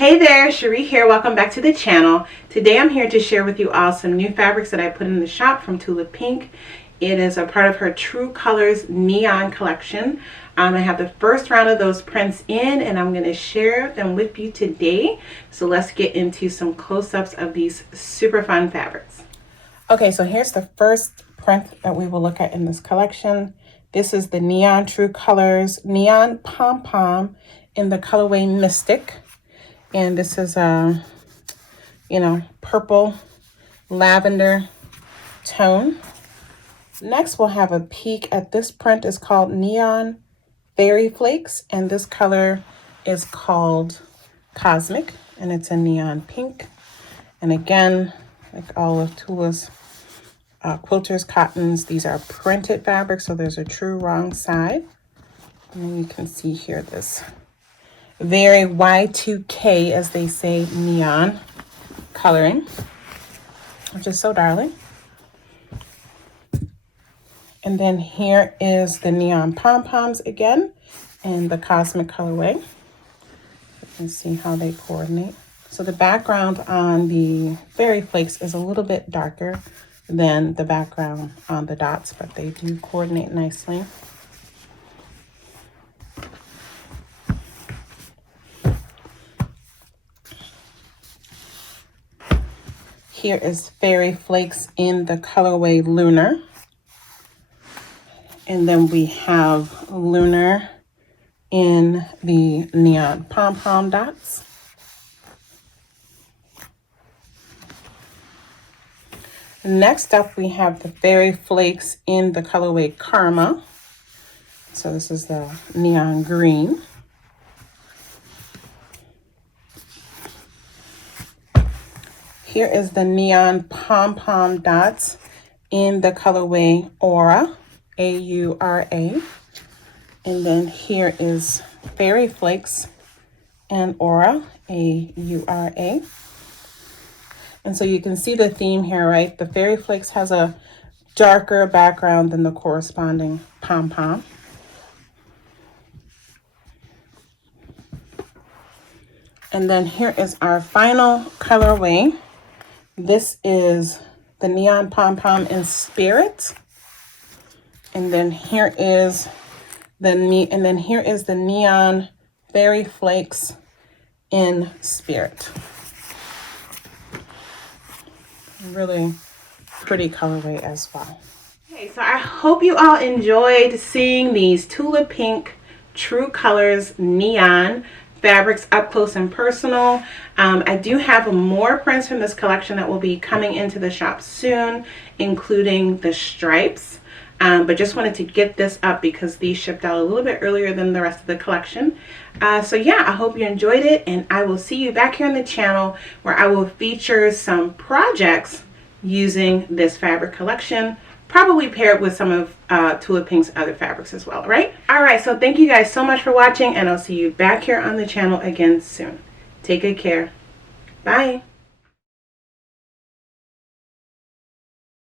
Hey there, Cherie here. Welcome back to the channel. Today I'm here to share with you all some new fabrics that I put in the shop from Tula Pink. It is a part of her True Colors Neon collection. I have the first round of those prints in and I'm going to share them with you today. So let's get into some close-ups of these super fun fabrics. Okay, so here's the first print that we will look at in this collection. This is the Neon True Colors Neon Pom Pom in the colorway Mystic. And this is a, purple lavender tone. Next, we'll have a peek at this print. It's called Neon Fairy Flakes, and this color is called Cosmic, and it's a neon pink. And again, like all of Tula's quilters cottons, these are printed fabrics, so there's a true wrong side. And then you can see here this very Y2K, as they say, neon coloring, which is so darling. And then here is the neon pom-poms again in the Cosmic colorway. You can see how they coordinate. So the background on the Fairy Flakes is a little bit darker than the background on the dots, but they do coordinate nicely. Here is Fairy Flakes in the colorway Lunar. And then we have Lunar in the neon pom-pom dots. Next up, we have the Fairy Flakes in the colorway Karma. So this is the neon green. Here is the neon pom-pom dots in the colorway Aura, A-U-R-A. And then here is Fairy Flakes and Aura, A-U-R-A. And so you can see the theme here, right? The Fairy Flakes has a darker background than the corresponding pom-pom. And then here is our final colorway. This is the neon pom-pom in Spirit. And then here is the neon Fairy Flakes in Spirit. Really pretty colorway as well. Okay, so I hope you all enjoyed seeing these Tula Pink True Colors Neon fabrics up close and personal. I do have more prints from this collection that will be coming into the shop soon, including the stripes. But just wanted to get this up because these shipped out a little bit earlier than the rest of the collection. So yeah, I hope you enjoyed it, and I will see you back here on the channel where I will feature some projects using this fabric collection, probably paired with some of Tula Pink's other fabrics as well, right? All right, so thank you guys so much for watching, and I'll see you back here on the channel again soon. Take good care. Bye.